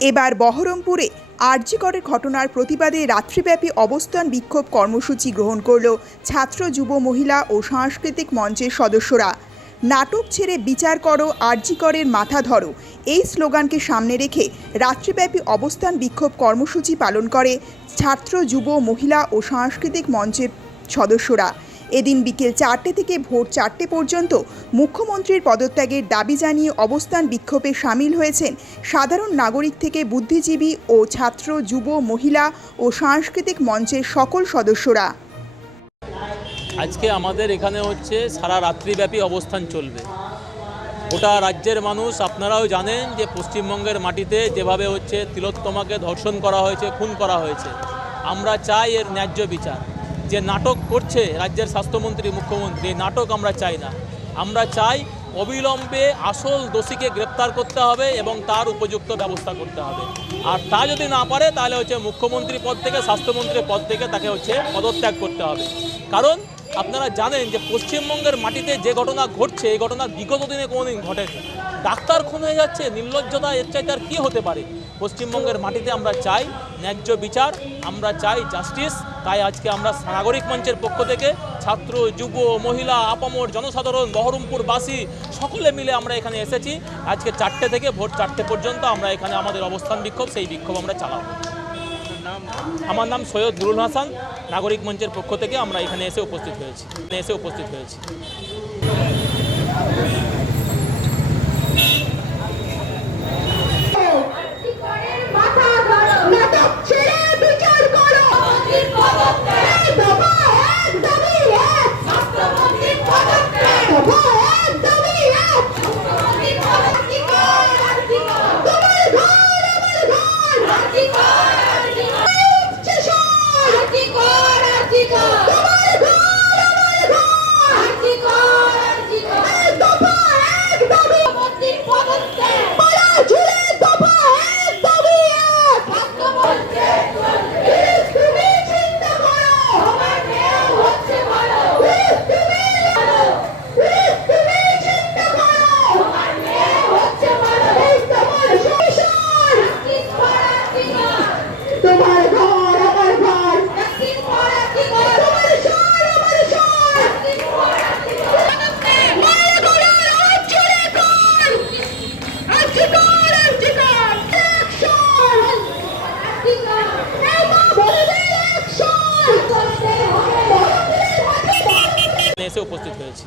এবার বহরমপুরে আরজিকরের ঘটনার প্রতিবাদে রাত্রিব্যাপী অবস্থান বিক্ষোভ কর্মসূচি গ্রহণ করল ছাত্র, যুব, মহিলা ও সাংস্কৃতিক মঞ্চের সদস্যরা। নাটক ছেড়ে বিচার করো আরজিকরের মাথা ধরো। এই স্লোগানকে সামনে রেখে রাত্রিব্যাপী অবস্থান বিক্ষোভ কর্মসূচি পালন করে ছাত্র, যুব, মহিলা ও সাংস্কৃতিক মঞ্চের সদস্যরা। এদিন বিকেল চারটে থেকে ভোর চারটে পর্যন্ত মুখ্যমন্ত্রীর পদত্যাগের দাবি জানিয়ে অবস্থান বিক্ষোভে সামিল হয়েছেন সাধারণ নাগরিক থেকে বুদ্ধিজীবী ও ছাত্র, যুব, মহিলা ও সাংস্কৃতিক মঞ্চের সকল সদস্যরা। আজকে আমাদের এখানে হচ্ছে সারা রাত্রিব্যাপী অবস্থান চলবে। গোটা রাজ্যের মানুষ আপনারাও জানেন যে পশ্চিমবঙ্গের মাটিতে যেভাবে হচ্ছে তিলোত্তমাকে ধর্ষণ করা হয়েছে, খুন করা হয়েছে। আমরা চাই এর ন্যায্য বিচার। যে নাটক করছে রাজ্যের স্বাস্থ্যমন্ত্রী মুখ্যমন্ত্রী নাটক আমরা চাই না। আমরা চাই অবিলম্বে আসল দোষীকে গ্রেপ্তার করতে হবে এবং তার উপযুক্ত ব্যবস্থা করতে হবে। আর তা যদি না পারে, তাহলে হচ্ছে মুখ্যমন্ত্রী পদ থেকে, স্বাস্থ্যমন্ত্রীর পদ থেকে তাকে হচ্ছে পদত্যাগ করতে হবে। কারণ আপনারা জানেন যে পশ্চিমবঙ্গের মাটিতে যে ঘটনা ঘটছে, এই ঘটনা বিগত দিনে কোনোদিন ঘটেনি। ডাক্তার খুন হয়ে যাচ্ছে, নির্লজ্জতা এর চাইতে আর কী হতে পারে? পশ্চিমবঙ্গের মাটিতে আমরা চাই ন্যায্য বিচার, আমরা চাই জাস্টিস তাই আজকে আমরা নাগরিক মঞ্চের পক্ষ থেকে ছাত্র, যুব, মহিলা, আপামর, জনসাধারণ, বহরমপুরবাসী, সকলে মিলে আমরা এখানে এসেছি। আজকে চারটে থেকে ভোর চারটে পর্যন্ত আমরা এখানে আমাদের অবস্থান বিক্ষোভ, সেই বিক্ষোভ আমরা চালাবো। আমার নাম সৈয়দ নুরুল হাসান, নাগরিক মঞ্চের পক্ষ থেকে আমরা এখানে এসে উপস্থিত হয়েছি। এসে উপস্থিত হয়েছি। Thank you. এসে উপস্থিত হয়েছি